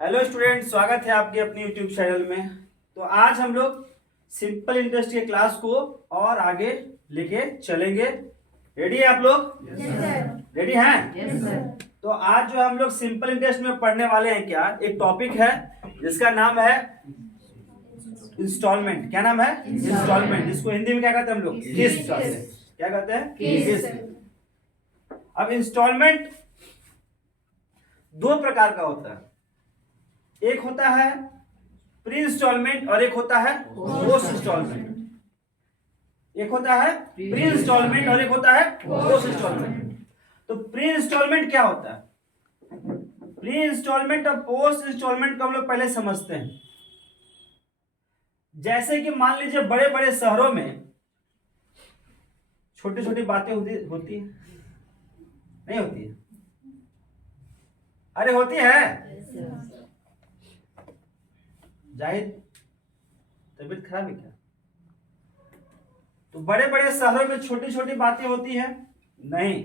Hello student, स्वागत है आपके अपनी यूट्यूब चैनल में। तो आज हम लोग सिंपल इंटरेस्ट के क्लास को और आगे लेके चलेंगे। रेडी है आप लोग? रेडी हैं? तो आज जो हम लोग सिंपल इंटरेस्ट में पढ़ने वाले हैं, क्या एक टॉपिक है जिसका नाम है इंस्टॉलमेंट। क्या नाम है? इंस्टॉलमेंट, जिसको हिंदी में क्या कहते हैं हम लोग? किस्त कहते हैं। क्या कहते हैं? किस्त। अब इंस्टॉलमेंट दो प्रकार का होता है, एक होता है प्री इंस्टॉलमेंट और एक होता है पोस्ट इंस्टॉलमेंट। एक होता है प्री इंस्टॉलमेंट और एक होता है पोस्ट इंस्टॉलमेंट। तो प्री इंस्टॉलमेंट क्या होता है? प्री इंस्टॉलमेंट और पोस्ट इंस्टॉलमेंट को हम लोग पहले समझते हैं। जैसे कि मान लीजिए बड़े बड़े शहरों में छोटी छोटी बातें होती है, नहीं होती है? अरे होती है। जाहिद, तबीयत खराब है क्या? तो बड़े बड़े शहरों में छोटी छोटी बातें होती है? नहीं,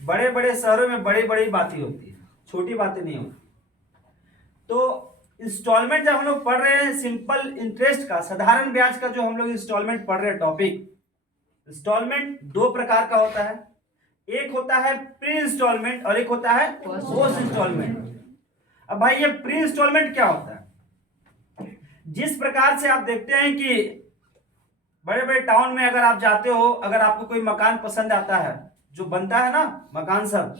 बड़े बड़े शहरों में बड़ी बड़ी बातें होती है, छोटी बातें नहीं होती। तो इंस्टॉलमेंट जब हम लोग पढ़ रहे हैं, सिंपल इंटरेस्ट का, साधारण ब्याज का जो हम लोग इंस्टॉलमेंट पढ़ रहे हैं टॉपिक, इंस्टॉलमेंट दो प्रकार का होता है। एक होता है प्री इंस्टॉलमेंट और एक होता है पोस्ट इंस्टॉलमेंट। अब भाई ये प्री इंस्टॉलमेंट क्या होता है? जिस प्रकार से आप देखते हैं कि बड़े बड़े टाउन में अगर आप जाते हो, अगर आपको कोई मकान पसंद आता है, जो बनता है ना मकान सब,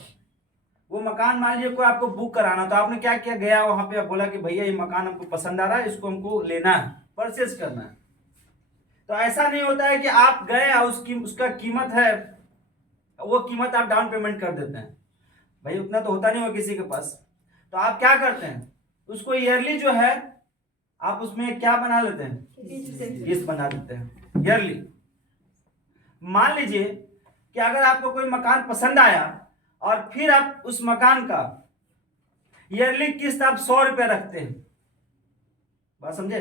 वो मकान मान लीजिए कोई आपको बुक कराना, तो आपने क्या किया, गया वहां पे बोला कि भैया ये मकान हमको पसंद आ रहा है, इसको हमको लेना है, परचेज करना है। तो ऐसा नहीं होता है कि आप गए और उसका कीमत है, वो कीमत आप डाउन पेमेंट कर देते हैं। भाई उतना तो होता नहीं हो किसी के पास। तो आप क्या करते हैं, उसको ईयरली जो है आप उसमें क्या बना लेते हैं, किस्त बना देते हैं ईयरली। मान लीजिए कि अगर आपको कोई मकान पसंद आया और फिर आप उस मकान का ईयरली किस्त आप 100 रुपये रखते हैं। बात समझे?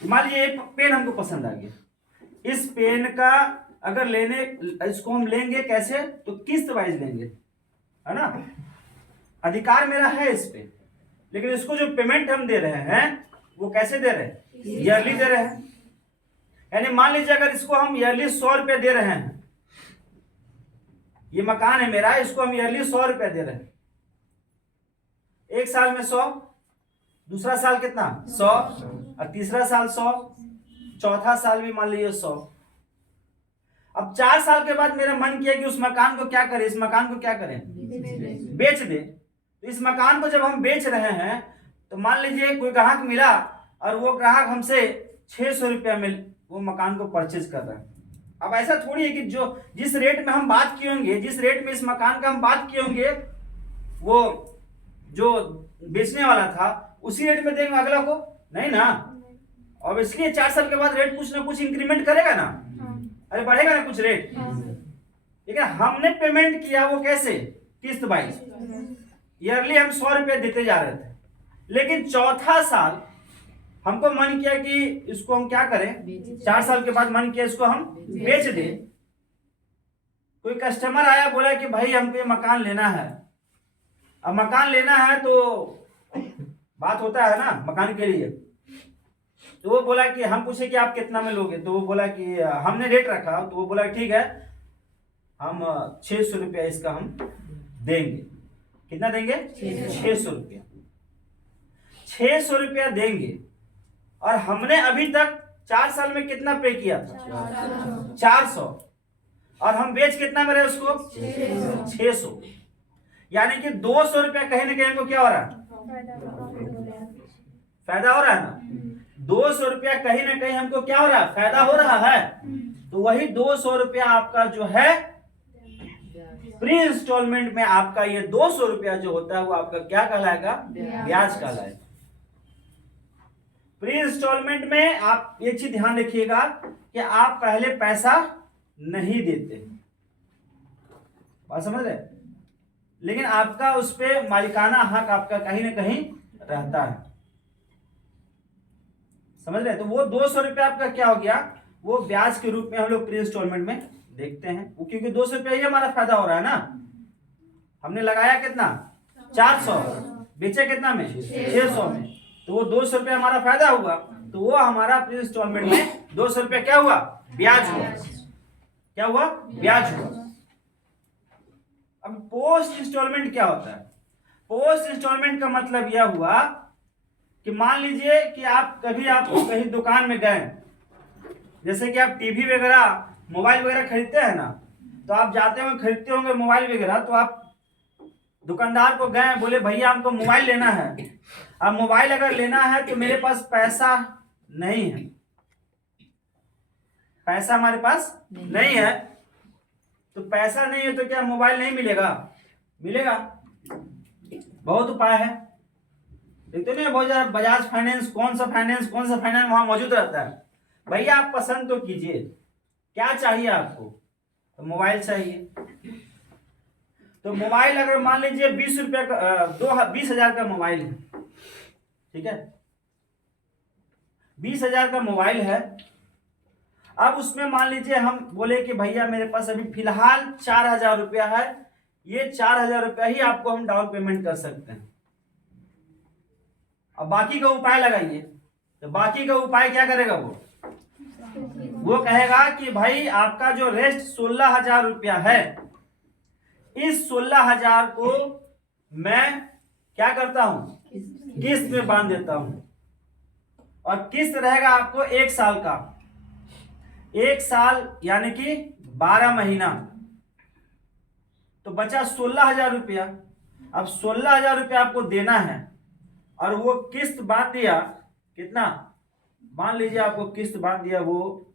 मान लीजिए एक पेन हमको पसंद आ गया, इस पेन का अगर इसको हम लेंगे कैसे, तो किस्त वाइज लेंगे, है ना? अधिकार मेरा है इस पे, लेकिन इसको जो पेमेंट हम दे रहे हैं वो कैसे दे रहे हैं? ईयरली दे रहे हैं। यानी मान लीजिए अगर इसको हम ईयरली 100 रुपये दे रहे हैं, ये मकान है मेरा, इसको हम ईयरली 100 रुपये दे रहे हैं। एक साल में 100, दूसरा साल कितना 100, और तीसरा साल 100, चौथा साल भी मान लीजिए 100। अब 4 साल के बाद मेरा मन किया कि उस मकान को क्या करें, इस मकान को क्या करें, बेच दे। तो इस मकान को जब हम बेच रहे हैं, तो मान लीजिए कोई ग्राहक मिला और वो ग्राहक हमसे 600 रुपया में वो मकान को परचेज कर रहा है। अब ऐसा थोड़ी है कि जो जिस रेट में हम बात किए होंगे, जिस रेट में इस मकान का हम बात किए होंगे, वो जो बेचने वाला था उसी रेट में देंगे अगला को, नहीं ना। और इसलिए 4 साल के बाद रेट कुछ ना कुछ इंक्रीमेंट करेगा ना, अरे बढ़ेगा ना कुछ रेट। लेकिन हमने पेमेंट किया वो कैसे, किस्त वाइज, ईयरली हम 100 रुपये देते जा रहे थे। लेकिन चौथा साल हमको मन किया कि इसको हम क्या करें, 4 साल के बाद मन किया इसको हम बेच दें। कोई कस्टमर आया, बोला कि भाई हमको ये मकान लेना है। अब मकान लेना है तो बात होता है ना मकान के लिए। तो वो बोला कि हम पूछे कि आप कितना में लोगे, तो वो बोला कि हमने रेट रखा, तो वो बोला ठीक है हम 600 रुपया इसका हम देंगे। कितना देंगे? 600 रुपया। 600 रुपया देंगे। और हमने अभी तक 4 साल में कितना पे किया था? 400। और हम बेच कितना में रहे उसको? 600। यानी कि 200 रुपया कहीं ना कहीं हमको क्या हो रहा है, फायदा हो रहा है ना। 200 रुपया कहीं ना कहीं हमको क्या हो रहा है, फायदा हो रहा है। तो वही 200 रुपया आपका जो है प्री इंस्टॉलमेंट में, आपका ये 200 रुपया जो होता है वो आपका क्या कहलाएगा, ब्याज कहलाएगा। प्री इंस्टॉलमेंट में आप ये चीज ध्यान रखिएगा कि आप पहले पैसा नहीं देते, बात समझ रहे, लेकिन आपका उस पर मालिकाना हक आपका कहीं ना कहीं रहता है, समझ रहे। तो वो 200 रुपया आपका क्या हो गया, वो ब्याज के रूप में हम लोग प्री इंस्टॉलमेंट में देखते हैं। क्योंकि 200 रुपया ही हमारा फायदा हो रहा है ना। हमने लगाया कितना, 400, बेचे कितना में 600 में, तो वो 200 रुपये हमारा फायदा हुआ, तो वो हमारा प्री इंस्टॉलमेंट में 200 रुपये क्या हुआ, ब्याज हुआ। क्या हुआ, ब्याज हुआ। अब पोस्ट इंस्टॉलमेंट क्या होता है? पोस्ट इंस्टॉलमेंट का मतलब यह हुआ कि मान लीजिए कि आप कहीं दुकान में गए, जैसे कि आप टीवी वगैरह मोबाइल वगैरह खरीदते हैं ना, तो आप जाते होंगे खरीदते होंगे मोबाइल वगैरह, तो आप दुकानदार को गए, बोले भैया हमको मोबाइल लेना है। अब मोबाइल अगर लेना है तो मेरे पास पैसा नहीं है, पैसा हमारे पास नहीं है, तो पैसा नहीं है तो क्या मोबाइल नहीं मिलेगा? मिलेगा। बहुत उपाय है, देखते नहीं बहुत ज्यादा बजाज फाइनेंस, कौन सा फाइनेंस वहां मौजूद रहता है। भैया आप पसंद तो कीजिए, क्या चाहिए आपको? तो मोबाइल चाहिए। तो मोबाइल अगर मान लीजिए 20 रुपये का 20,000 का मोबाइल है, ठीक है, 20,000 का मोबाइल है। अब उसमें मान लीजिए हम बोले कि भैया मेरे पास अभी फिलहाल 4,000 रुपया है, ये 4,000 रुपया ही आपको हम डाउन पेमेंट कर सकते हैं। अब बाकी का उपाय लगाइए, तो बाकी का उपाय क्या करेगा? वो कहेगा कि भाई आपका जो रेस्ट 16,000 रुपया है, इस 16,000 को मैं क्या करता हूं, किस्त में बांध देता हूं, और किस्त रहेगा आपको 1 साल का, 1 साल यानी कि 12 महीना, तो बचा 16,000 रुपया। अब 16,000 रुपया आपको देना है, और वो किस्त बांध दिया कितना, मान लीजिए आपको किस्त बांध दिया वो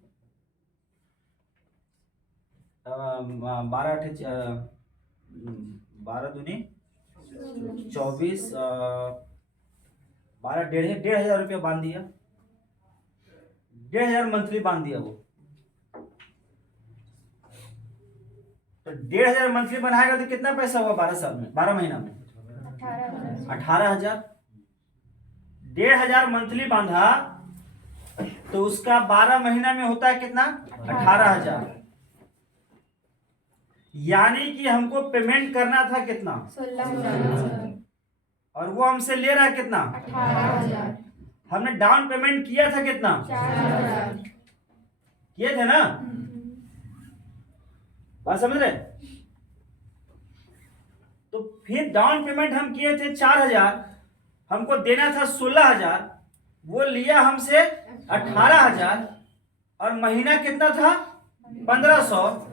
12 दूनी 24, 12 1,500 रुपया बांध दिया, 1,500 मंथली बांध दिया वो। तो 1,500 मंथली बनाएगा तो कितना पैसा हुआ 12 साल में, 12 महीना में 18,000। 1,500 मंथली बांधा तो उसका 12 महीना में होता है कितना, 18,000। यानी कि हमको पेमेंट करना था कितना, 16,000, और वो हमसे ले रहा है कितना, 18,000, हमने डाउन पेमेंट किया था कितना, 4,000, किए थे ना, बात समझ रहे? तो फिर डाउन पेमेंट हम किए थे 4,000, हमको देना था 16,000, वो लिया हमसे 18,000, और महीना कितना था 1,500।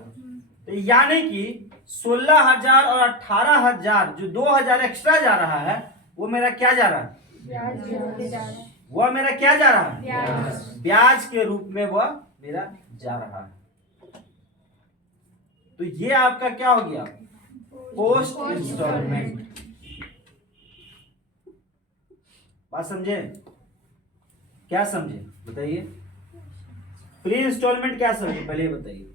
तो यानी कि 16,000 और 18,000 जो 2,000 एक्स्ट्रा जा रहा है, वो मेरा क्या जा रहा है, ब्याज जोड़े जा रहा है, वह मेरा क्या जा रहा है, ब्याज। ब्याज के रूप में वह मेरा जा रहा है। तो ये आपका क्या हो गया, पोस्ट इंस्टॉलमेंट। बात समझे? क्या समझे बताइए? प्री इंस्टॉलमेंट क्या समझे पहले ये बताइए।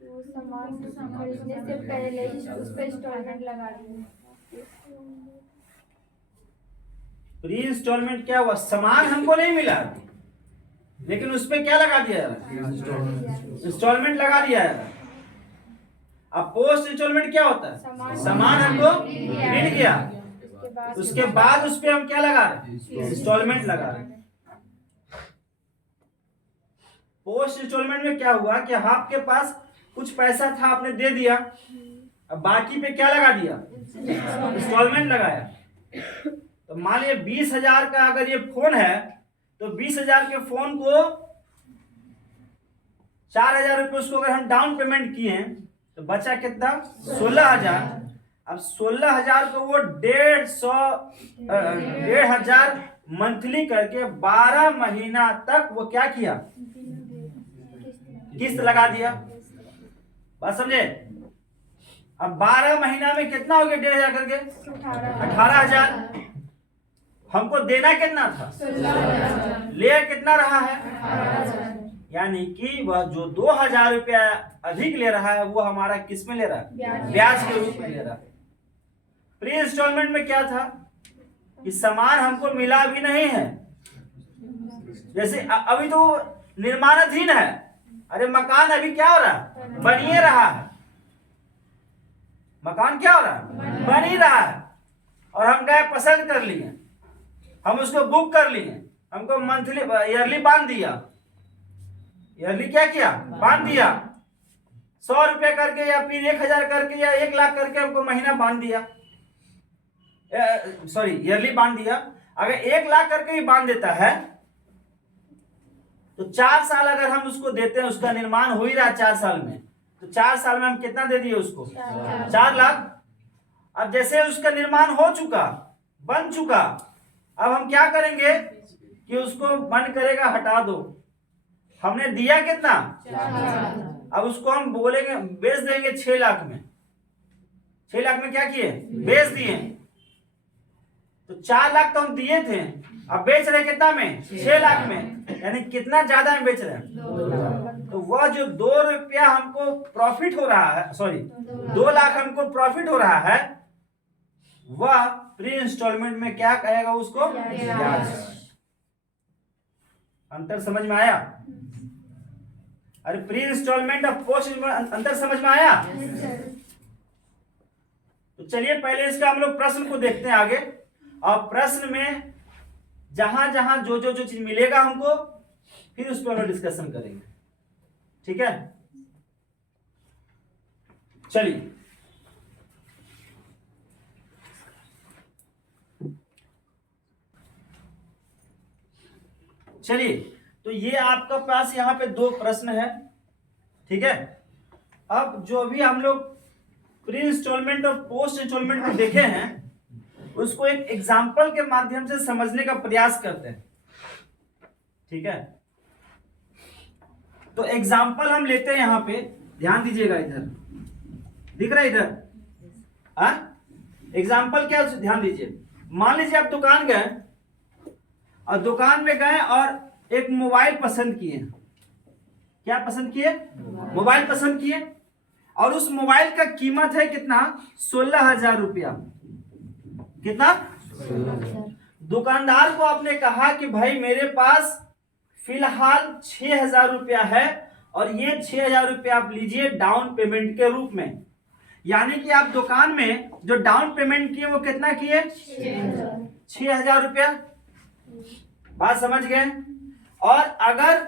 वो सामान खरीदने से पहले ही उस पर इंस्टॉलमेंट लगा दी। प्री इंस्टॉलमेंट क्या हुआ, सामान हमको नहीं मिला लेकिन उस पर क्या लगा दिया, इंस्टॉलमेंट लगा दिया है। अब पोस्ट इंस्टॉलमेंट क्या होता है, सामान हमको मिल गया, उसके बाद उस पर हम क्या लगा रहे, इंस्टॉलमेंट लगा रहे। पोस्ट इंस्टॉलमेंट में क्या हुआ कि आपके पास कुछ पैसा था, आपने दे दिया, अब बाकी पे क्या लगा दिया, इंस्टॉलमेंट लगाया। तो मान लीजिए 20,000 का अगर ये फोन है, तो 20,000 के फोन को 4,000 रुपये उसको अगर हम डाउन पेमेंट किए तो बचा कितना, 16,000। अब 16,000 को वो 1,500 मंथली करके 12 महीना तक वो क्या किया, किस्त लगा दिया। बात समझे? अब 12 महीना में कितना हो गया, 1,500 करके 18,000। हमको देना कितना था, 16,000, ले कितना रहा है, 18,000। यानी कि वह जो 2,000 रुपया अधिक ले रहा है वो हमारा किस में ले रहा है, ब्याज के रूप में ले रहा है। प्री इंस्टॉलमेंट में क्या था कि सामान हमको मिला भी नहीं है, जैसे अभी तो निर्माणाधीन है, अरे मकान अभी क्या हो रहा है, बन ही रहा है, मकान क्या हो रहा है, बन ही रहा है, और हम गए पसंद कर लिए, हम उसको बुक कर लिए, हमको मंथली ईयरली बांध दिया, ईयरली क्या किया, बांध दिया, 100 रुपये करके या फिर 1000 करके या 1 लाख करके हमको महीना बांध दिया, सॉरी ईयरली बांध दिया। अगर 1 लाख करके ही बांध देता है तो 4 साल अगर हम उसको देते हैं, उसका निर्माण हो ही रहा 4 साल में, तो 4 साल में हम कितना दे दिए उसको, 4 लाख। अब जैसे उसका निर्माण हो चुका, बन चुका, अब हम क्या करेंगे कि उसको मन करेगा हटा दो, हमने दिया कितना, अब उसको हम बोलेंगे बेच देंगे 6 लाख में, 6 लाख में क्या किए, बेच दिए। तो 4 लाख तो हम दिए थे, अब बेच रहे कितना में, 6 लाख में, यानी कितना ज्यादा में बेच रहे हैं। तो वह जो 2 रुपया हमको प्रॉफिट हो रहा है, सॉरी 2 लाख हमको प्रॉफिट हो रहा है, वह प्री इंस्टॉलमेंट में क्या कहेगा उसको, ब्याज। अंतर समझ में आया? अरे प्री इंस्टॉलमेंट और पोस्ट इंस्टॉलमेंट अंतर समझ में आया? तो चलिए पहले इसका हम लोग प्रश्न को देखते हैं आगे, और प्रश्न में जहां जहां जो जो चीज मिलेगा हमको, फिर उस पर हम लोग डिस्कशन करेंगे, ठीक है। चलिए चलिए, तो ये आपका पास यहाँ पे 2 प्रश्न है, ठीक है। अब जो भी हम लोग प्री इंस्टॉलमेंट और पोस्ट इंस्टॉलमेंट को देखे हैं, उसको एक एग्जाम्पल के माध्यम से समझने का प्रयास करते हैं, ठीक है। तो एग्जाम्पल हम लेते हैं यहाँ पे, ध्यान दीजिएगा, इधर दिख रहा है इधर, हाँ एग्जाम्पल क्या, ध्यान दीजिए। मान लीजिए आप दुकान गए, और दुकान में गए और एक मोबाइल पसंद किए, क्या पसंद किए, मोबाइल पसंद किए, और उस मोबाइल का कीमत है कितना, 16,000 रुपया, कितना, दुकानदार को आपने कहा कि भाई मेरे पास फिलहाल 6,000 रुपया है, और ये 6,000 रुपया आप लीजिए डाउन पेमेंट के रूप में। यानी कि आप दुकान में जो डाउन पेमेंट किए वो कितना किए, 6,000 रुपया, बात समझ गए। और अगर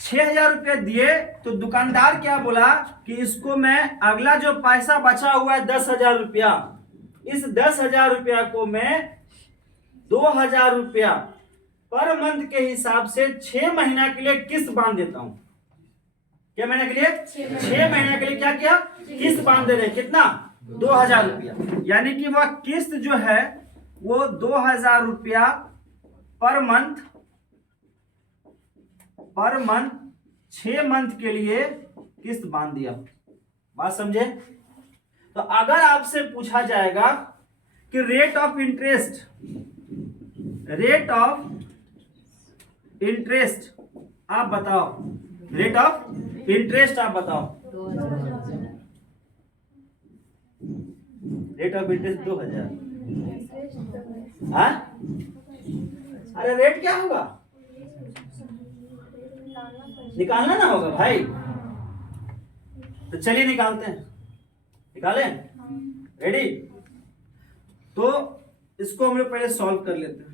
6,000 रुपया दिए तो दुकानदार क्या बोला कि इसको मैं अगला जो पैसा बचा हुआ है 10,000 रुपया, इस 10,000 रुपया को मैं 2,000 रुपया पर मंथ के हिसाब से 6 महीना के लिए किस्त बांध देता हूं। क्या महीने के लिए, 6 महीने के लिए क्या किया, किस्त बांध दे रहे, कितना, 2,000 रुपया। यानी कि वह किस्त जो है वो 2,000 रुपया पर मंथ 6 मंथ के लिए किस्त बांध दिया, बात समझे। तो अगर आपसे पूछा जाएगा कि रेट ऑफ इंटरेस्ट आप बताओ, रेट ऑफ इंटरेस्ट आप बताओ, रेट ऑफ इंटरेस्ट 2,000, हाँ, अरे रेट क्या होगा, निकालना ना होगा भाई। तो चलिए निकालते हैं, निकालें, रेडी। तो इसको हम लोग पहले सॉल्व कर लेते हैं।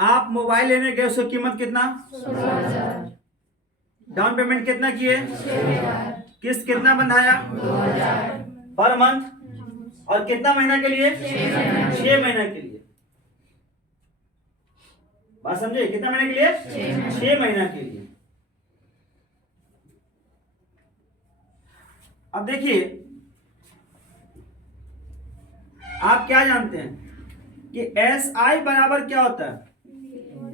आप मोबाइल लेने गए, उसकी कीमत कितना, 16,000, डाउन पेमेंट कितना किए, 6,000, किस्त कितना बंधाया, 2,000 पर मंथ, और कितना महीना के लिए, 6 महीना के लिए, बात समझे, कितना महीने के लिए, 6 महीना के लिए। अब देखिए आप क्या जानते हैं कि SI बराबर क्या होता है,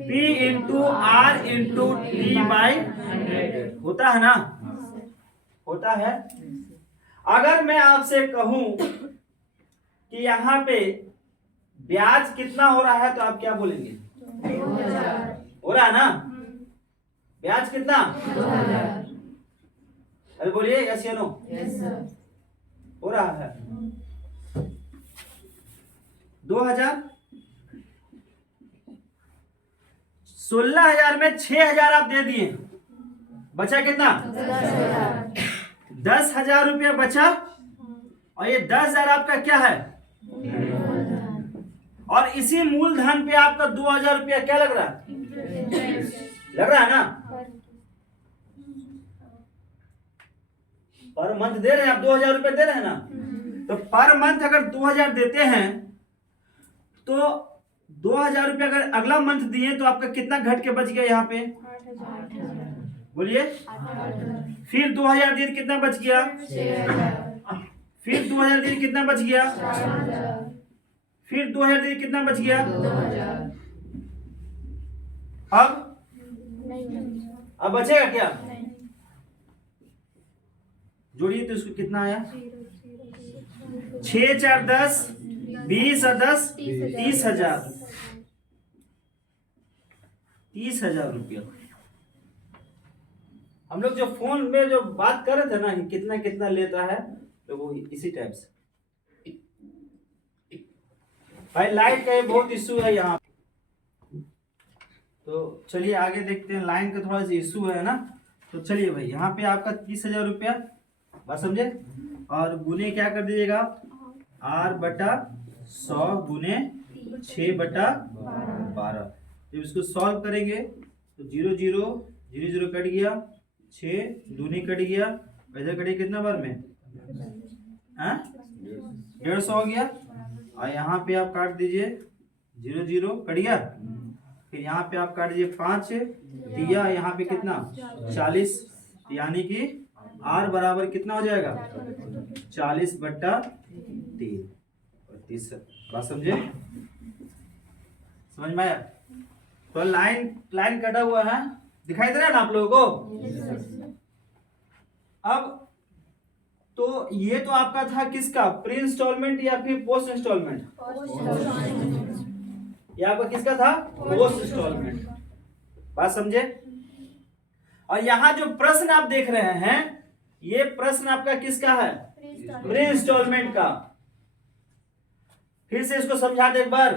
P into R into T/100 होता है ना, होता है। अगर मैं आपसे कहूं कि यहाँ पे ब्याज कितना हो रहा है, तो आप क्या बोलेंगे, 2,000 हो रहा है ना, ब्याज कितना, 2,000, अरे बोलिए यस या नो, यस सर, हो रहा है 2,000। 16,000 में 6,000 आप दे दिए, बचा कितना, 10,000 रुपया बचा, और ये 10,000 आपका क्या है, और इसी मूलधन पे आपका 2,000 रुपया क्या लग रहा है, लग रहा है ना, पर मंथ दे रहे हैं आप 2,000 रुपया दे रहे हैं ना। तो पर मंथ अगर 2,000 देते हैं तो 2,000 रुपया अगर अगला मंथ दिए तो आपका कितना घट के बच गया यहाँ पे, बोलिए। फिर 2,000 दिए कितना बच गया, फिर 2,000 दिए कितना बच गया, फिर 2,000 दिए कितना बच गया। अब बचेगा क्या, जोड़िए तो इसको कितना आया, 6 4 10 20 और 10 30,000, 30,000 रुपया। हम लोग जो फोन में जो बात कर रहे थे ना कि कितना कितना लेता है, तो वो इसी टाइप से। भाई लाइट का ये बहुत इशू है यहाँ, तो चलिए आगे देखते हैं। लाइन का थोड़ा सा इशू है ना, तो चलिए भाई यहाँ पे आपका 30,000 रुपया, बात समझे। और गुने क्या कर दीजिएगा, R/100 गुने 6/12। जब इसको सॉल्व करेंगे तो 0 0 0 0 कट गया, 6 दूनी कट गया, इधर कटिए कितना बार में, 150 हो गया। और यहाँ पे आप काट दीजिए 0 0 कट गया, फिर यहाँ पे आप काट दीजिए 5 दिया, यहाँ पे कितना 40, यानी कि R बराबर कितना हो जाएगा 40/3। बात समझे, समझ में आया। तो लाइन कटा हुआ है, दिखाई दे रहा है ना आप लोगों को। अब तो ये तो आपका था किसका, प्री इंस्टॉलमेंट या फिर पोस्ट इंस्टॉलमेंट, ये आपका किसका था, पोस्ट इंस्टॉलमेंट। बात समझे। और यहाँ जो प्रश्न आप देख रहे हैं, ये प्रश्न आपका किसका है, प्री इंस्टॉलमेंट का। फिर से इसको समझा दे एक बार,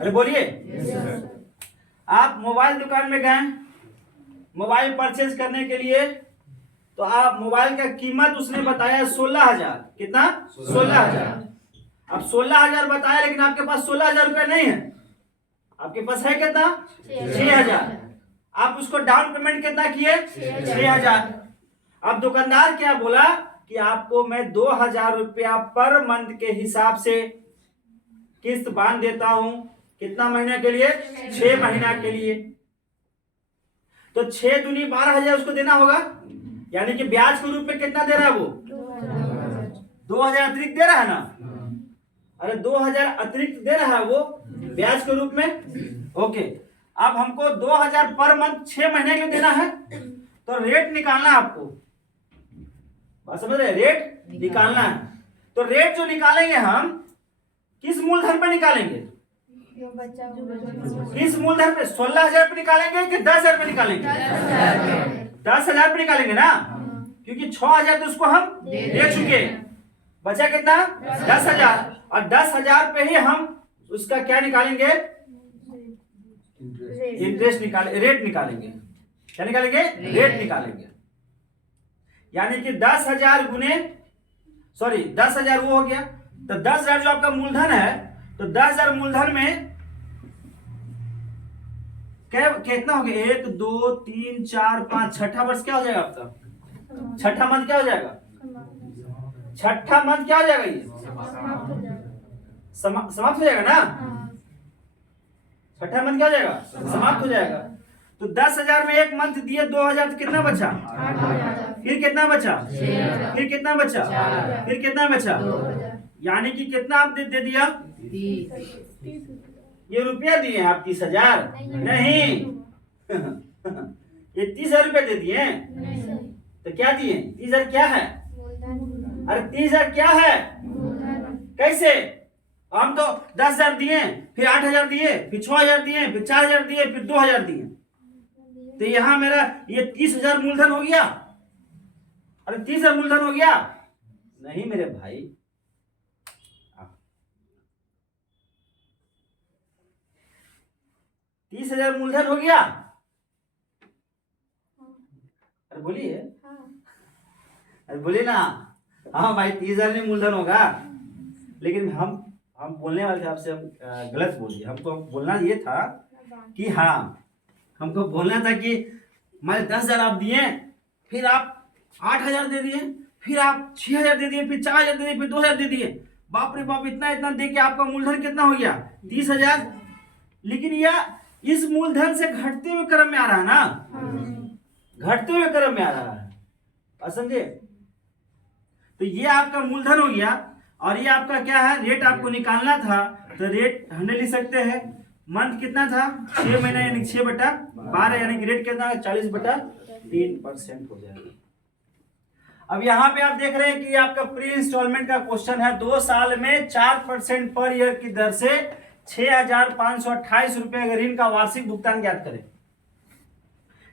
अरे बोलिए। आप मोबाइल दुकान में गए मोबाइल परचेज करने के लिए, तो आप मोबाइल का कीमत उसने बताया 16,000, कितना 16,000। अब 16,000 बताया, लेकिन आपके पास 16,000 रुपया नहीं है, आपके पास है कितना 6,000। आप उसको डाउन पेमेंट कितना किए 6,000। अब दुकानदार क्या बोला कि आपको मैं 2,000 रुपया पर मंथ के हिसाब से किस्त बांध देता हूं, कितना महीने के लिए, 6 महीना के लिए। तो 6 दूनी 12,000 उसको देना होगा, यानी कि ब्याज के रूप में कितना दे रहा है वो, 2,000 अतिरिक्त दे रहा है ना। अरे 2,000 अतिरिक्त दे रहा है वो ब्याज के रूप में। ओके, अब हमको 2,000 पर मंथ 6 महीने के देना है, तो रेट निकालना है आपको। बात समझ रहे, रेट निकालना है। तो रेट जो निकालेंगे हम किस मूलधन पर निकालेंगे, किस मूलधन पे, 16,000 पे निकालेंगे कि 10,000 पे निकालेंगे, 10,000 पे निकालेंगे ना, क्योंकि 6,000 तो उसको हम दे चुके, बचा कितना 10,000। और 10,000 पे ही हम उसका क्या निकालेंगे, इंटरेस्ट रेट निकालेंगे। क्या निकालेंगे, रेट निकालेंगे। यानी कि 10,000 गुने, सॉरी 10,000 वो हो गया, तो 10,000 जो आपका मूलधन है, तो 10,000 मूलधन में कितना हो गया, 1 2 3 4 5, छठा वर्ष क्या हो जाएगा आपका, छठा मंथ क्या हो जाएगा, छठा मंथ क्या हो जाएगा, ये समाप्त हो जाएगा ना। छठा मंथ क्या हो जाएगा, समाप्त हो जाएगा। तो 10,000 में एक मंथ दिए 2,000, तो कितना बचा, फिर कितना बचा, फिर कितना बचा, फिर कितना बचा, यानी कि कितना आप दे दिया, ये रुपया दिए हैं आप 30,000 नहीं ये 30,000 रुपया दे दिए, तो क्या दिए, 30,000 क्या है, अरे 30,000 क्या है, कैसे, हम तो 10,000 दिए, फिर 8,000 दिए, फिर 6,000 दिए, फिर 4,000 दिए, फिर 2,000 दिए, तो यहां मेरा ये 30,000 मूलधन हो गया। अरे 30,000 मूलधन हो गया, नहीं मेरे भाई, 30,000 मूलधन हो गया। अरे बोलिए, अरे बोलिए ना, हाँ भाई 30,000 नहीं मूलधन होगा, लेकिन हम बोलने वाले थे आपसे, हम गलत बोल दिए। हमको बोलना ये था कि हाँ, हमको बोलना था कि मान 10,000 आप दिए, फिर आप 8,000 दे दिए, फिर आप 6,000 दे दिए, फिर 4,000 दे दिए, फिर 2,000 दे दिए, बाप रे बाप, इतना इतना दे के आपका मूलधन कितना हो गया? 30,000। लेकिन यह इस मूलधन से घटते हुए क्रम में आ रहा है ना, घटते हुए क्रम में आ रहा है, समझे? तो ये आपका मूलधन हो गया, और ये आपका क्या है, रेट आपको निकालना था, तो रेट हमने लिख सकते हैं, मंथ कितना था, 6 महीना यानी 6/12, यानी कि रेट कितना है, 40/3% हो जाएगा। अब यहाँ पे आप देख रहे हैं कि आपका प्री इंस्टॉलमेंट का क्वेश्चन है, 2 साल में 4% पर ईयर की दर से 6,528 रुपए का ऋण का वार्षिक भुगतान ज्ञात करें।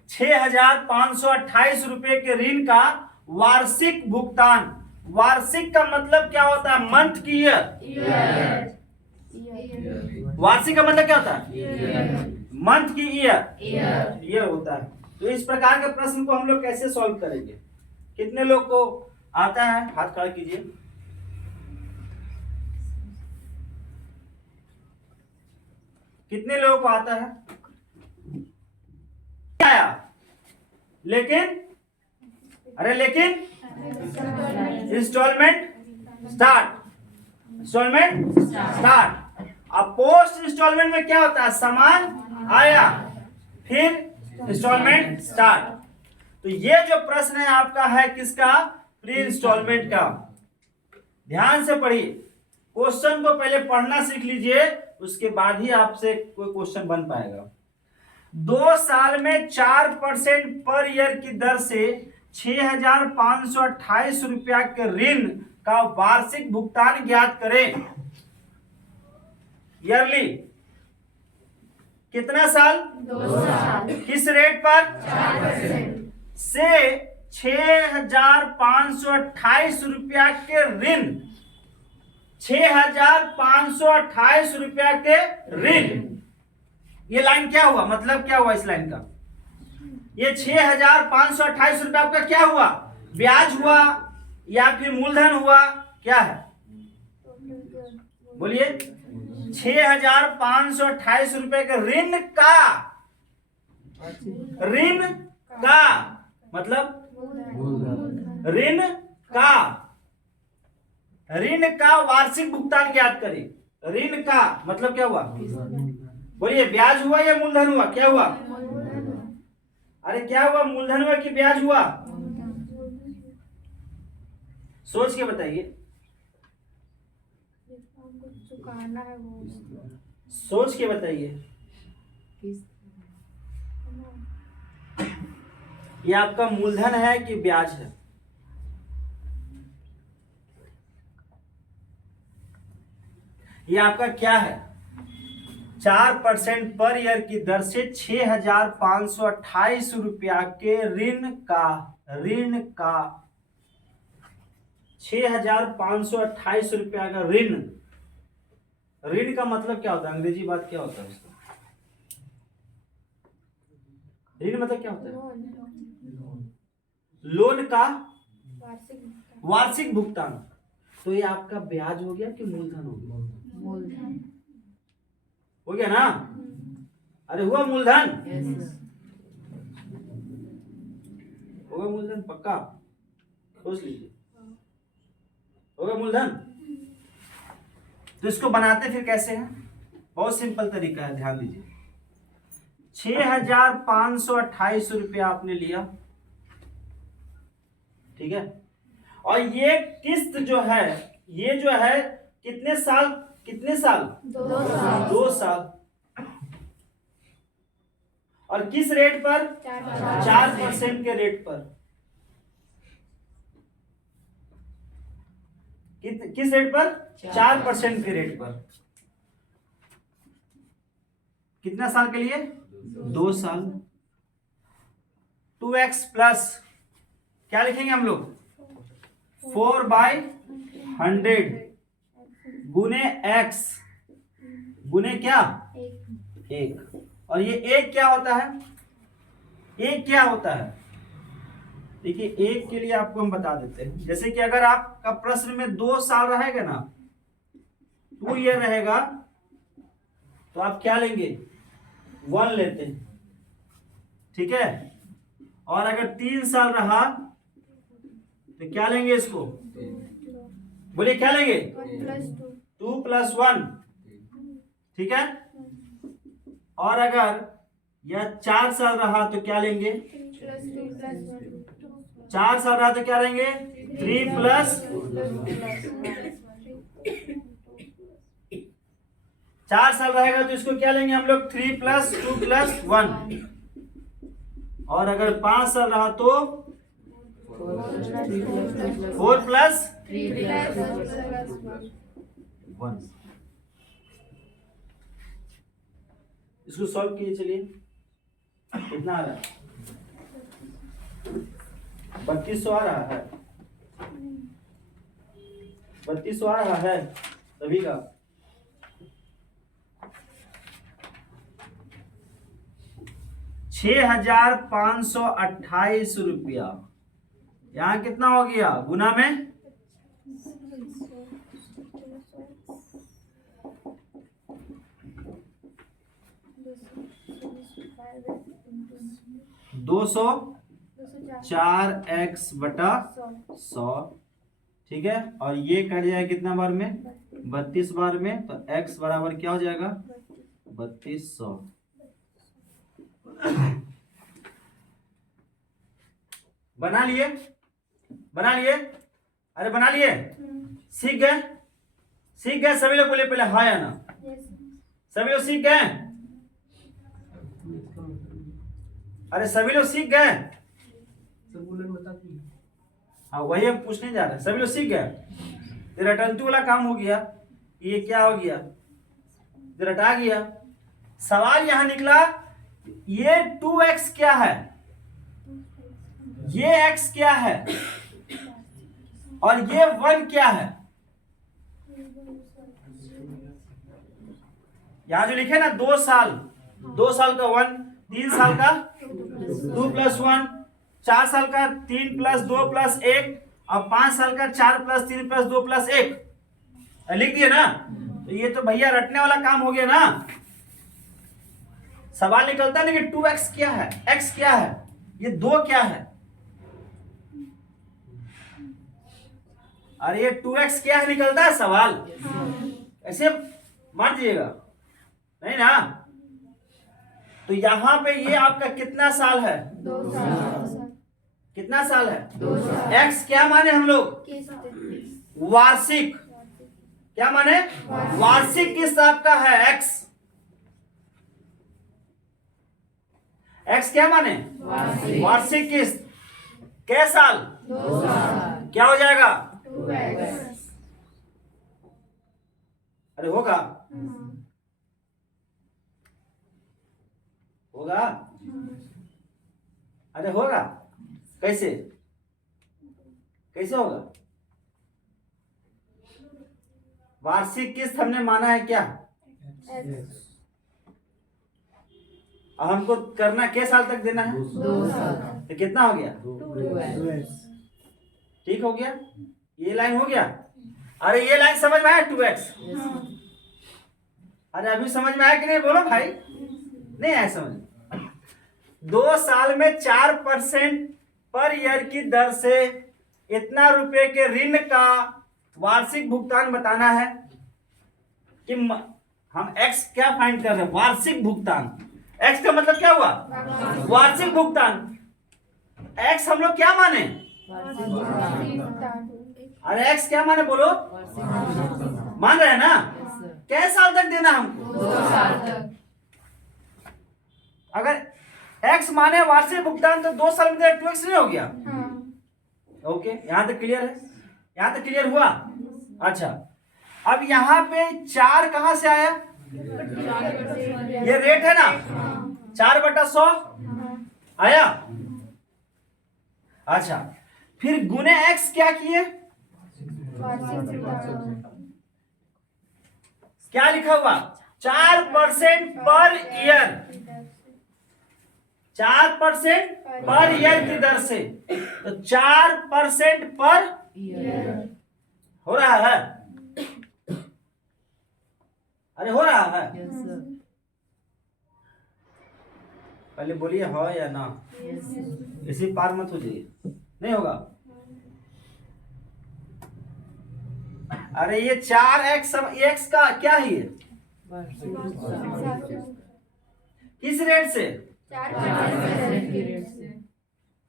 6,528 रुपए के ऋण का वार्षिक भुगतान, वार्षिक का मतलब क्या होता है, मंथ की ईयर, वार्षिक का मतलब क्या होता है, मंथ की ईयर होता है। तो इस प्रकार के प्रश्न को हम लोग कैसे सॉल्व करेंगे? कितने लोग को आता है, हाथ खड़ा कीजिए। कितने लोगों को आता है? आया, लेकिन इंस्टॉलमेंट स्टार्ट। अब पोस्ट इंस्टॉलमेंट में क्या होता है, सामान आया, फिर इंस्टॉलमेंट स्टार्ट। तो ये जो प्रश्न है आपका है किसका, प्री इंस्टॉलमेंट का। ध्यान से पढ़िए, क्वेश्चन को पहले पढ़ना सीख लीजिए, उसके बाद ही आपसे कोई क्वेश्चन बन पाएगा। 2 साल में 4% पर ईयर की दर से 6,528 रुपया के ऋण का वार्षिक भुगतान ज्ञात करें। ईयरली कितना साल, 2 साल, किस रेट पर, 4% से 6,528 रुपया के ऋण, 6,528 रुपया के ऋण। ये लाइन क्या हुआ, मतलब क्या हुआ इस लाइन का, ये 6,528 रुपया आपका क्या हुआ, ब्याज हुआ या फिर मूलधन हुआ, क्या है बोलिए? 6,528 रुपए के ऋण का मतलब ऋण का वार्षिक भुगतान ज्ञात करें। ऋण का मतलब क्या हुआ, बोलिए? ब्याज हुआ या मूलधन हुआ, क्या हुआ? अरे क्या हुआ, मूलधन हुआ कि ब्याज हुआ? सोच के बताइए, चुकाना है वो, सोच के बताइए। ये आपका मूलधन है कि ब्याज है? ये आपका क्या है, 4% पर ईयर की दर से 6,528 रुपया के ऋण का 6,528 रुपया का ऋण का मतलब क्या होता है, अंग्रेजी बात क्या होता है उसका, ऋण मतलब क्या होता है? लोन का वार्षिक भुगतान। तो ये आपका ब्याज हो गया कि मूलधन हो गया? मूलधन हो गया ना? अरे हुआ मूलधन, होगा मूलधन पक्का, सोच लीजिए, होगा मूलधन। तो इसको बनाते फिर कैसे हैं, बहुत सिंपल तरीका है, ध्यान दीजिए। 6,528 रुपया आपने लिया, ठीक है, और ये किस्त जो है, ये जो है कितने साल 2 साल, और किस रेट पर, 4% के रेट पर। किस रेट पर, 4% के रेट पर। कितना साल के लिए, 2 साल। 2x प्लस क्या लिखेंगे हम लोग, 4/100 गुने x गुने क्या, 1। और ये 1 क्या होता है, 1 क्या होता है, देखिए एक के लिए आपको हम बता देते हैं, जैसे कि अगर आपका प्रश्न में 2 साल रहेगा ना, 2 ईयर रहेगा, तो आप क्या लेंगे, 1 लेते हैं, ठीक है। और अगर 3 साल रहा तो क्या लेंगे इसको, बोलिए क्या लेंगे, 2 + 1, ठीक है। और अगर यह 4 साल रहा तो क्या लेंगे, 4 साल रहा तो क्या लेंगे, 3 + 4 साल रहेगा तो इसको क्या लेंगे हम लोग, 3 + 2 + 1। और अगर 5 साल रहा तो 4 + 1। इसको सॉल्व कीजिए, चलिए कितना आ रहा है, 3200 आ रहा है, 3200 आ रहा है सभी का। ₹6528। यहाँ कितना हो गया गुना में, 204x/100, ठीक है। और ये कट जाएगा कितना बार में, 32 बार में, तो x बराबर क्या हो जाएगा, 3200। बना लिए, बना लिए, अरे बना लिए, सीख गए, सीख गए सभी लोग, बोले पहले हाँ या ना, सभी लोग सीख गए, अरे सभी लोग सीख गए, हाँ वही हम पूछने जा रहे हैं, सभी लोग सीख गए। तेरा टंटू वाला काम हो गया, ये क्या हो गया, रटा गया। सवाल यहां निकला, ये 2x क्या है, ये x क्या है, और ये 1 क्या है। यहां जो लिखे ना 2 साल, 2 साल का 1, 3 साल का 2 + 1, 4 साल का 3 + 2 + 1, और 5 साल का 4 + 3 + 2 + 1 लिख दिए ना। तो ये तो भैया रटने वाला काम हो गया ना। सवाल निकलता नहीं कि 2x क्या है, x क्या है, ये 2 क्या है, अरे ये 2x क्या है निकलता है सवाल, ऐसे मान दीजिएगा नहीं ना। तो यहां पे ये आपका कितना साल है, 2 साल, कितना साल है, 2 साल। x क्या माने हम लोग, वार्षिक, क्या माने, वार्षिक किस्त आपका है x, x क्या माने, वार्षिक किस्त, कै साल, 2 साल, क्या हो जाएगा, 2x, अरे होगा, होगा, अरे होगा, कैसे, कैसे होगा, वार्षिक किस्त हमने माना है क्या, अब हमको करना किस साल तक देना है, 2 साल, तो कितना हो गया, 2x, ठीक हो गया, ये लाइन हो गया। अरे ये लाइन समझ में आया 2x, अरे अभी समझ में आया कि नहीं, बोलो भाई, नहीं आया समझ। 2 साल में 4% पर ईयर की दर से इतना रुपए के ऋण का वार्षिक भुगतान बताना है। कि हम x क्या फाइंड कर रहे हैं, वार्षिक भुगतान, x का मतलब क्या हुआ, वार्षिक भुगतान। x हम लोग क्या माने, अरे x क्या माने बोलो, मान रहे हैं ना। कै साल तक देना हमको, 2 साल तक। अगर x माने वार्षिक भुगतान तो 2 साल में 2x नहीं हो गया। ओके, यहां तक क्लियर है, यहां तक क्लियर हुआ। अच्छा, अब यहां पे 4 कहां से आया, ये रेट है ना, 4/100 आया। अच्छा, फिर गुने x क्या किए, क्या लिखा हुआ, 4% पर ईयर, 4% पर ईयर की दर से, तो 4% पर हो रहा है। अरे हो रहा है, पहले बोलिए हो या ना, इसी पार मत हो जाइए, नहीं होगा। अरे ये 4x x का क्या है, ये किस रेट से,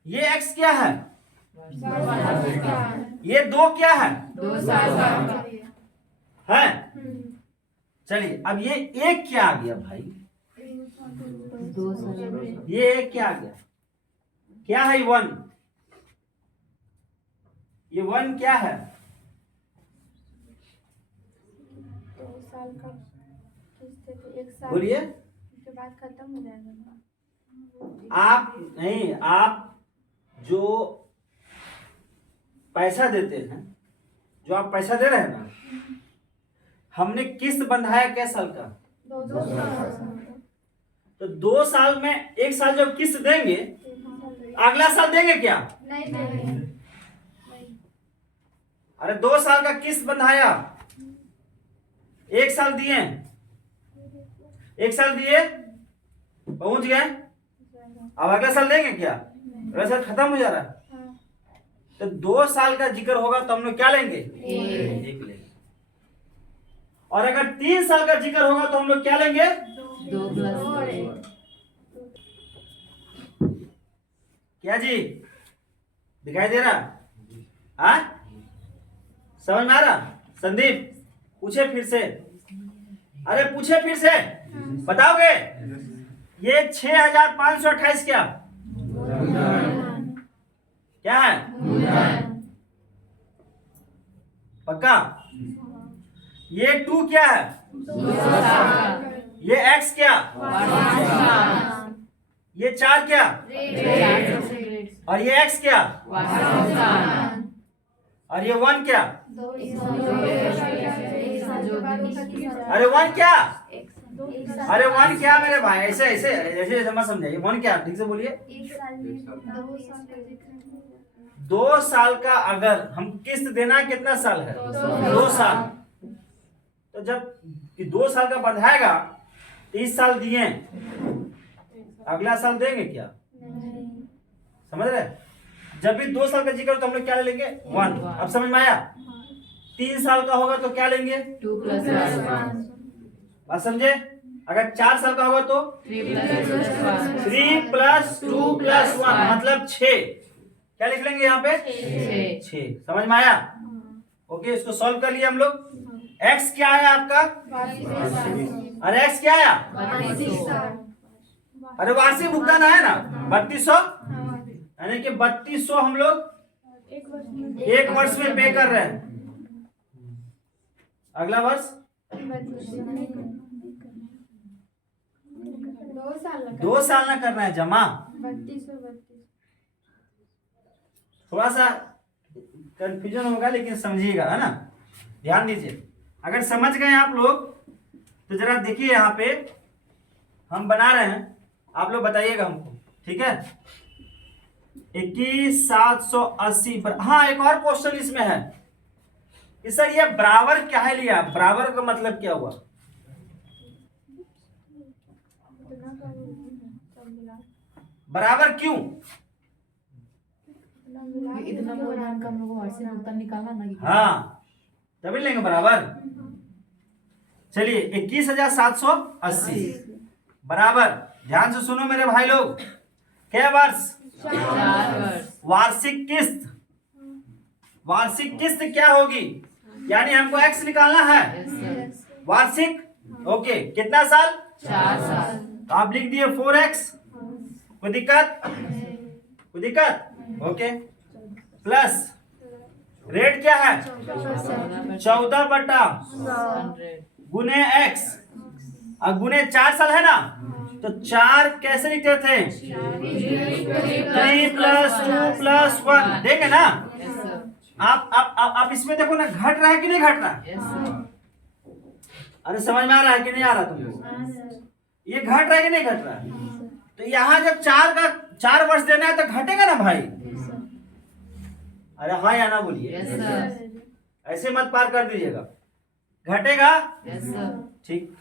ये x क्या है, ये 2 क्या है, है। चलिए अब ये एक क्या आ गया भाई, ये एक क्या आ गया, क्या है 1, ये 1 क्या है, 2 साल का किस्त है, तो 1 साल बोलिए। के बाद खत्म हो जाएगा ना। आप नहीं, आप जो पैसा देते हैं, जो आप पैसा दे रहे हैं ना, हमने किस्त बंधाया क्या साल का, 2 साल। तो 2 साल में 1 साल जब किस्त देंगे, अगला साल देंगे क्या, नहीं। अरे 2 साल का किस्त बंधाया, 1 साल दिए, 1 साल दिए, पहुंच गए, अब अगला साल देंगे क्या, अगला साल खत्म हो जा रहा है, तो 2 साल का जिक्र होगा तो हम लोग क्या लेंगे, 1 लेंगे। और अगर 3 साल का जिक्र होगा तो हम लोग क्या लेंगे, 2 + क्या जी, दिखाई दे रहा, हाँ समझ में आ रहा। संदीप पूछे फिर से, अरे पूछे फिर से, बताओगे ये 6528 क्या क्या है, पक्का। ये 2 क्या है, ये x क्या, ये 4 क्या, और ये x क्या, और ये 1 क्या, अरे 1 क्या, अरे 1 क्या मेरे भाई, ऐसे ऐसे ऐसे ऐसे मत समझाइए, 1 क्या, ठीक से बोलिए। 2 साल का अगर हम किस्त देना है, कितना साल है, 2 साल, तो जब 2 साल का बंधाएगा, 30 साल दिए, अगला साल देंगे क्या, समझ रहे। जब भी 2 साल का जिक्र तो हम लोग क्या ले लेंगे, 1। अब समझ में आया। 3 साल का होगा तो क्या लेंगे, 2 + 1 बात समझे। अगर 4 साल का होगा तो 3 + 1 3 + 2 + 1 मतलब 6, क्या लिख लेंगे यहाँ पे, 6। समझ में आया। ओके, इसको सॉल्व कर लिया हम लोग। x क्या आया आपका, अरे x क्या आया, अरे वार्षिक भुगतान आया ना 3200, यानी कि 3200 हम लोग 1 वर्ष में पे कर रहे हैं। अगला वर्ष 2 साल ना करना है जमा, 32। थोड़ा सा कंफ्यूजन होगा लेकिन समझिएगा, है ना, ध्यान दीजिए। अगर समझ गए आप लोग तो जरा देखिए, यहाँ पे हम बना रहे हैं, आप लोग बताइएगा हमको, ठीक है। 21780 पर, हाँ एक और क्वेश्चन इसमें है कि सर ये बराबर क्या है लिया, बराबर का मतलब क्या हुआ, बराबर क्यों, इतना भुगतान का हम लोग वार्षिक भुगतान निकालना ना कि हाँ तभी लेंगे बराबर। चलिए 21780 बराबर, ध्यान से सुनो मेरे भाई लोग, क्या वर्ष, 4 वर्ष वार्षिक किस्त, वार्षिक किस्त क्या होगी, यानी हमको x निकालना है, वार्षिक। ओके, कितना साल, 4 साल। तो आप लिख दिए 4x, कोई दिक्कत, कोई दिक्कत, ओके। प्लस रेट क्या है, 14/100 गुने x, और गुने 4 साल है ना, तो 4 कैसे लिखते थे, 3 + 2 + 1 देंगे ना। आप इसमें देखो ना, घट रहा है कि नहीं घट रहा है, अरे समझ में आ रहा है कि नहीं आ रहा तुमको, ये घट रहा है कि नहीं घट रहा है। तो तो यहाँ जब 4 वर्ष देना है तो घटेगा ना भाई? अरे हाँ या ना बोलिए। Yes sir. ऐसे मत पार कर दीजिएगा, घटेगा। Yes sir. ठीक,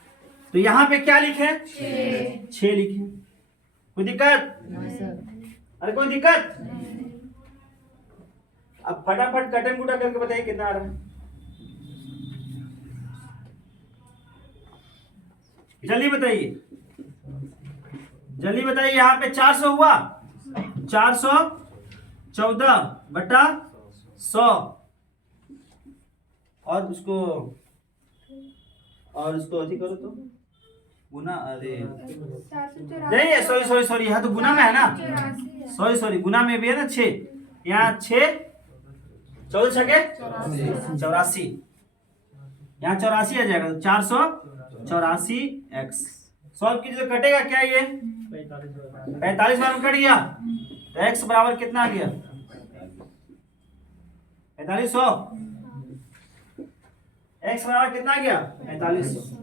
तो यहाँ पे क्या लिखे? 6 लिखे। कोई दिक्कत? नहीं सर। अरे कोई दिक्कत? अब फटाफट कटन गुटा करके बताइए कितना आ रहा है। जल्दी बताइए, जल्दी बताइए। यहाँ पे 400 हुआ, 414 बटा 100 और उसको अति करो तो गुना। अरे नहीं, सॉरी, यहाँ तो गुना में है ना। सॉरी, गुना में भी है ना 6। यहाँ 6 14 छके 84, यहाँ 84 आ जाएगा। तो 484 x सॉल्व कीजिए, कटेगा क्या? ये 45 बार में कट गया तो x बराबर कितना आ गया? 4500। x बराबर कितना आ गया? 4500।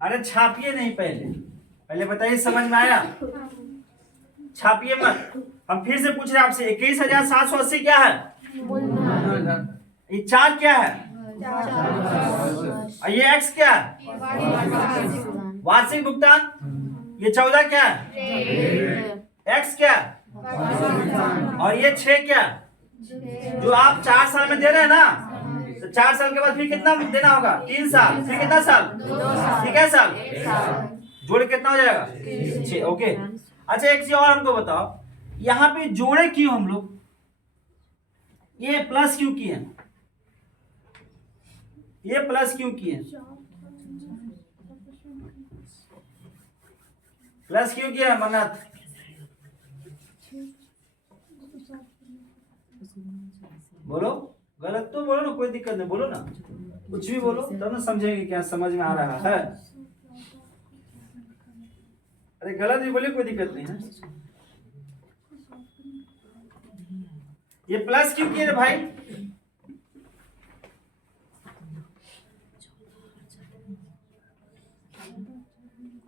अरे छापिए नहीं, पहले बताइए, समझ में आया? छापिए मत। हम फिर से पूछ रहे हैं आपसे, 21,780 क्या है? ये 4 क्या है? और ये x क्या है? वार्षिक भुगतान। ये 14 क्या है? x क्या? और ये 6 क्या? जो आप 4 साल में दे रहे हैं ना, तो 4 साल के बाद फिर कितना देना होगा? 3 साल। फिर कितना साल? 2 साल। जोड़ कितना हो जाएगा? 6। ओके, अच्छा एक चीज और हमको बताओ, यहाँ पे जोड़े क्यों हम लोग? ये प्लस क्यों किए? ये प्लस क्यों किए? प्लस क्यों किया मन्नत? बोलो, गलत तो बोलो ना, कोई दिक्कत नहीं, बोलो ना, कुछ भी बोलो तब ना समझेंगे क्या समझ में आ रहा है। अरे गलत भी बोलिए, कोई दिक्कत नहीं है। ये प्लस क्यों किए भाई?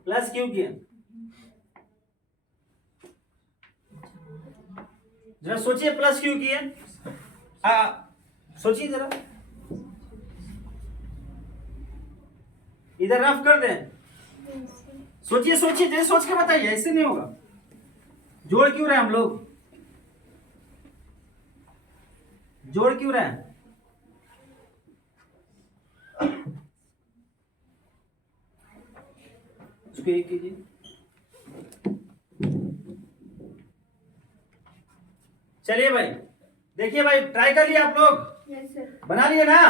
प्लस क्यों किए? जरा सोचिए, प्लस क्यों किए? सोचिए जरा, इधर रफ कर दें। सोचिए, जैसे सोच के बताइए, ऐसे नहीं होगा। जोड़ क्यों रहे हम लोग? जोड़ क्यों रहे हैं? उसको एक कीजिए। चलिए भाई, देखिए भाई, ट्राई कर लिए आप लोग? बना लिए ना?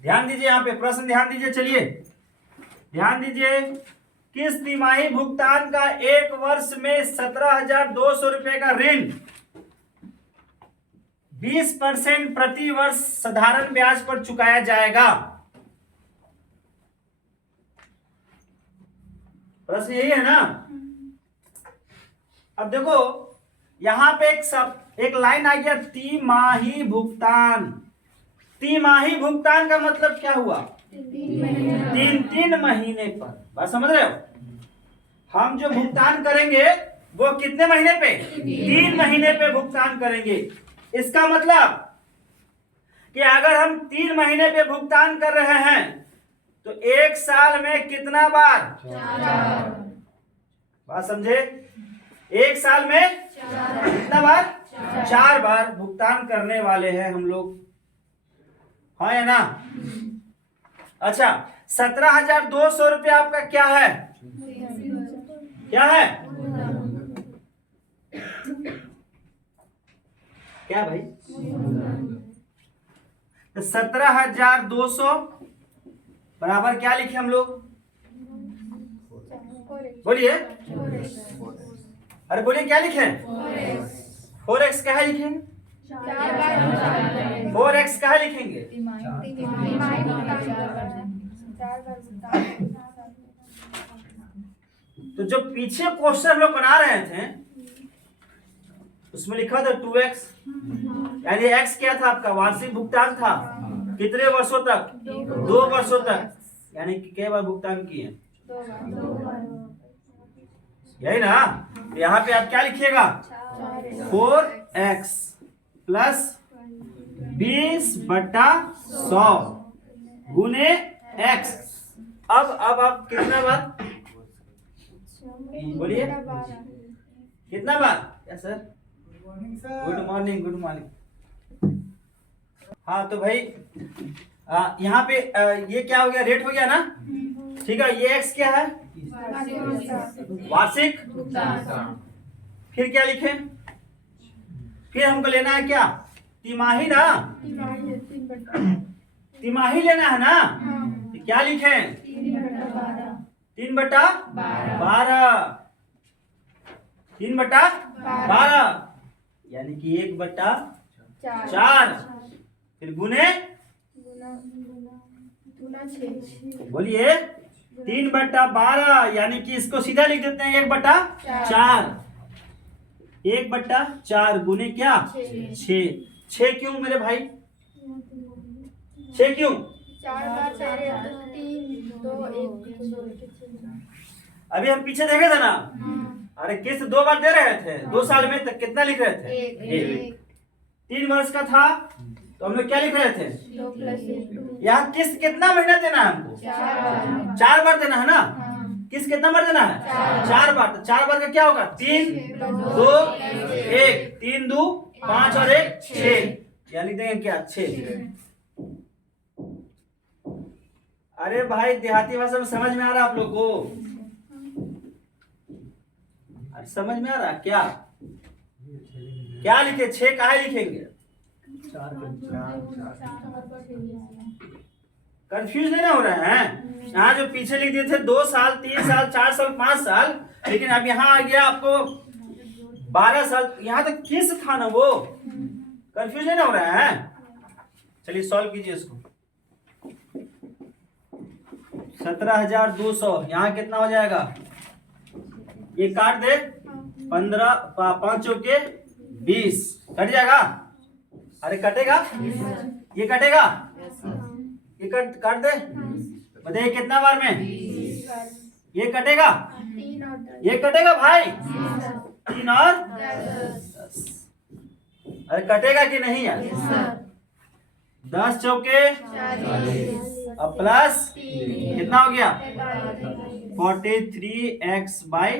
ध्यान दीजिए, यहाँ पे प्रश्न ध्यान दीजिए। चलिए ध्यान दीजिए, किस तिमाही भुगतान का 1 वर्ष में 17,200 रुपए का ऋण 20% प्रति वर्ष साधारण ब्याज पर चुकाया जाएगा? प्रश्न यही है ना? अब देखो, यहां पे एक लाइन आ गया, तिमाही भुगतान। तिमाही भुगतान का मतलब क्या हुआ? 3 महीने पर। बात समझ रहे हो? हम जो भुगतान करेंगे वो कितने महीने पे? 3 महीने पे भुगतान करेंगे। इसका मतलब कि अगर हम 3 महीने पे भुगतान कर रहे हैं तो 1 साल में कितना बार? 4। बात समझे? 1 साल में कितना बार? 4 बार भुगतान करने वाले हैं हम लोग, हाँ या ना? अच्छा, 17,200 रुपया आपका क्या है? क्या है? क्या भाई? तो 17,200 बराबर क्या लिखे हम लोग? बोलिए, अरे बोलिए, क्या लिखे? 4x क्या है लिखेंगे? 4x क्या है लिखेंगे? 4 बार भुगतान। तो जो पीछे क्वेश्चन लोग बना रहे थे उसमें लिखा था 2x, यानी x क्या था आपका वार्षिक भुगतान था, कितने वर्षों तक, 2 वर्षों तक, यानी कि कई बार भुगतान किए, 2 बार। यही ना। यहाँ पे आप क्या लिखिएगा, 4x प्लस 20/100 गुने x। अब आप कितना बार बोलिए, कितना बार, yes sir, good morning, good morning. हाँ तो भाई यहाँ पे ये क्या हो गया, रेट हो गया ना, ठीक है। ये x क्या है, वार्षिक। फिर क्या लिखें, फिर हमको लेना है क्या, तिमाही ना, तिमाही लेना है ना। तो क्या लिखें, 3/12, 3/12, यानी कि 1/4। फिर गुने, बोलिए 3/12, यानी कि इसको सीधा लिख देते हैं 1/4। 1/4 गुने क्या, 6 क्यों मेरे भाई, 6 क्यों, 4 बार 3, 2, 1। अभी हम पीछे देखे थे ना, अरे किस्त 2 बार दे रहे थे 2 साल में, तक कितना लिख रहे थे, 1। 3 वर्ष का था तो हम लोग क्या लिख रहे थे, 2 + 1। यहाँ किस्त कितना महीना देना है हमको, 4 बार देना है ना। किस्त कितना बार देना है, 4 बार। तो 4 बार का क्या होगा, 3, 2, 1, 3, 2, 5 और 1, 6, यानी देंगे क्या, 6। अरे भाई देहाती भाषा में समझ में आ रहा है आप लोग को, अरे समझ में आ रहा क्या, क्या लिखे, 6 काहे लिखेंगे, कंफ्यूज नहीं ना हो रहा है। यहाँ जो पीछे लिख दिए थे 2 साल, 3 साल, 4 साल, 5 साल, लेकिन अब यहाँ आ गया आपको 12 साल, यहाँ तक किस था ना, वो कंफ्यूज नहीं ना हो रहा है। चलिए सॉल्व कीजिए इसको, 17,200, यहाँ कितना हो जाएगा, ये काट दे, 15, 5 चौके 20, कट जाएगा, अरे कटेगा, ये कटेगा, ये काट दे, बताइए कितना बार में, ये कटेगा, ये कटेगा भाई, 3 और 10, अरे कटेगा कि नहीं यार, 10 चौके अब प्लस कितना हो गया, 43x/10।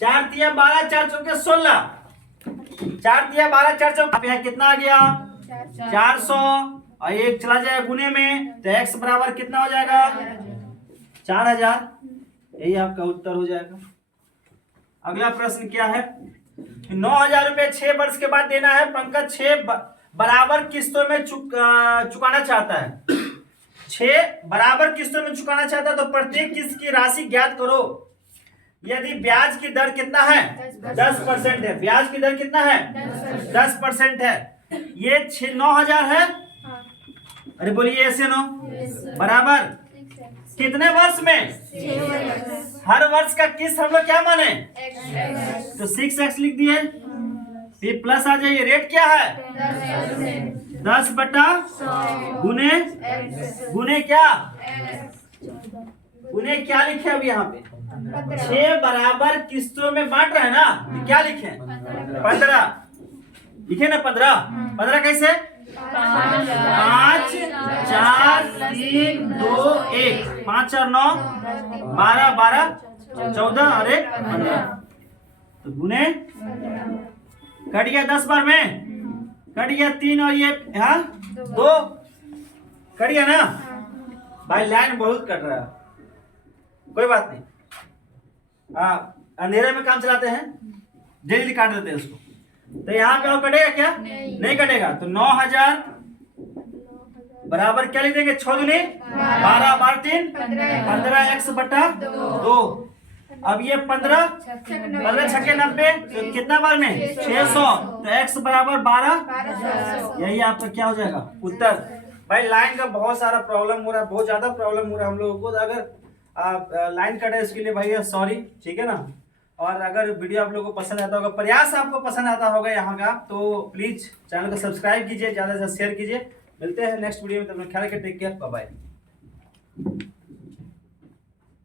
4 तिया 12, 4 चौके 16, 4 तिया 12, 4 चौके, यहाँ कितना आ गया, 400, और 1 चला जाएगा गुने में, तो x बराबर कितना हो जाएगा, 4000। यही आपका उत्तर हो जाएगा। अगला प्रश्न क्या है, 9,000 रुपए 6 वर्ष के बाद देना है। पंकज 6 बराबर किस्तों में चुकाना चाहता है, 6 बराबर किस्तों में चुकाना चाहता है, तो प्रत्येक किस्त की राशि ज्ञात करो। यदि ब्याज की दर कितना है, 10% है, ब्याज की दर कितना है, 10% है। ये 9,000 है, अरे बोलिए ऐसे 9 बराबर कितने वर्ष में, हर वर्ष का किस्त हम लोग क्या माने, तो 6x लिख दिए, फिर प्लस आ जाइए, रेट क्या है, 10/100 गुने क्या, गुने क्या लिखे अब यहाँ पे, 6 बराबर किस्तों में बांट रहे हैं ना, तो क्या लिखे, 15 लिखे ना, 15 कैसे, 5, 4, 3, 2, 1, 5 और 9, 12, 12, 14 और 1, 15, तो गुने कट गया 10 बार में, कट गया 3 और ये 2 कट गया ना भाई, लाइन बहुत कट रहा है, कोई बात नहीं, अंधेरे में काम चलाते हैं, जल्दी काट देते हैं उसको। तो यहाँ पे और कटेगा क्या, नहीं कटेगा, तो 9,000 बराबर क्या लिख देंगे, 6 दूनी 12, 12 3 15x/2, अब ये 15 15 छक्के 90, तो कितना बार में 600, तो x बराबर 12, यही आपका क्या हो जाएगा उत्तर। भाई लाइन का बहुत सारा प्रॉब्लम हो रहा है, बहुत ज्यादा प्रॉब्लम हो रहा है हम लोगों को, तो अगर आप लाइन कट है इसके लिए भैया सॉरी, ठीक है ना। और अगर वीडियो आप लोगों को पसंद आता होगा, प्रयास आपको पसंद आता होगा यहाँ का, तो प्लीज चैनल को सब्सक्राइब कीजिए, ज्यादा से ज्यादा शेयर कीजिए। मिलते हैं नेक्स्ट वीडियो में, तब तक ख्याल रखिए, टेक केयर, बाय बाय।